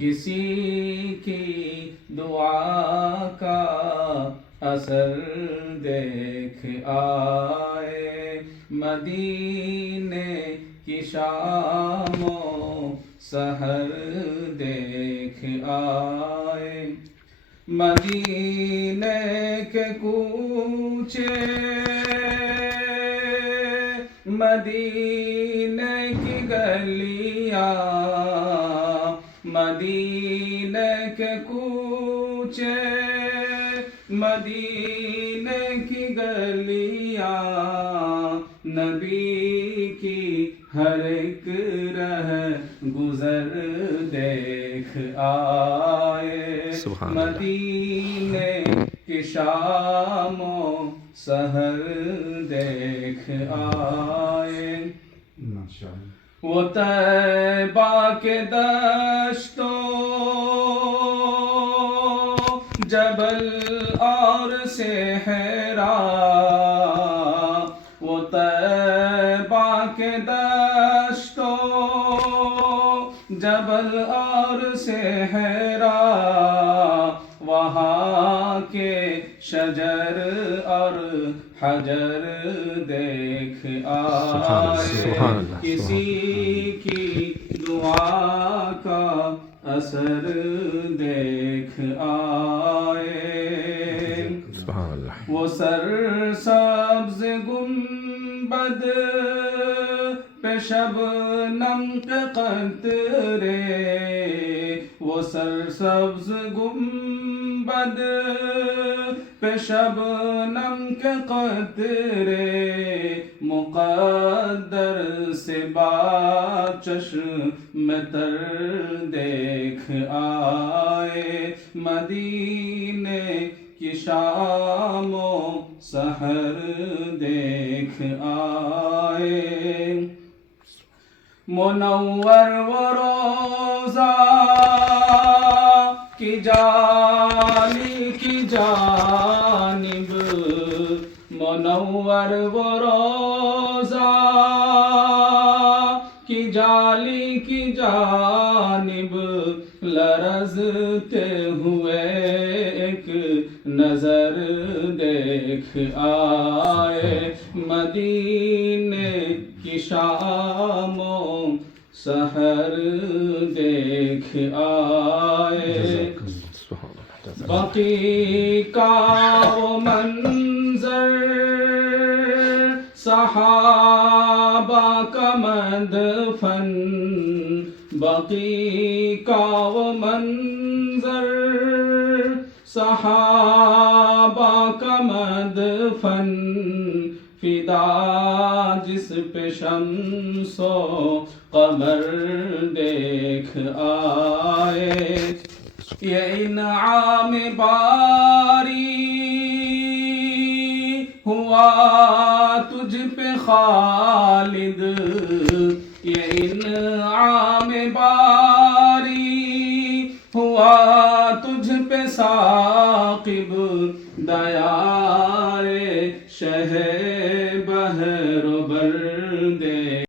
کسی کی دعا کا اثر دیکھ آئے، مدینے کی شام و سحر دیکھ آئے، مدینے کے کوچے مدینے کی گلیاں، مدینے کے کوچے مدینے کی گلیاں، نبی کی ہر ایک رہ گزر دیکھ آئے، مدینے کی شام و سحر دیکھ آئے، وہ طیبہ کے دشتوں جبل اور صحرا، وہ طیبہ کے دشتوں جبل اور صحرا، وہاں کے شجر اور حجر دیکھ آئے، کسی کی دعا کا اثر دیکھ آئے، وہ سرسبز گنبد پہ شبنم کے قطرے، وہ سرسبز گنبد پہ شبنم کے قطرے، مقدر سے بات چشم تر دیکھ آئے، مدینے کی شام و سحر دیکھ آئے، منور و روضہ کی جالی کی جانب، منور و روضہ کی جالی کی جانب، لرزتے ہوئے ایک نظر دیکھ آئے، مدینے کی شام و سحر دیکھ آئے، بقیع کا وہ منظر صحابہ کا مدفن، بقیع کا وہ منظر صحابہ کا مدفن، فدا جس پہ شمس و قمر دیکھ آئے، یہ انعام باری ہوا تجھ پہ خالد، یہ انعام باری ہوا تجھ پہ ثاقب، دیا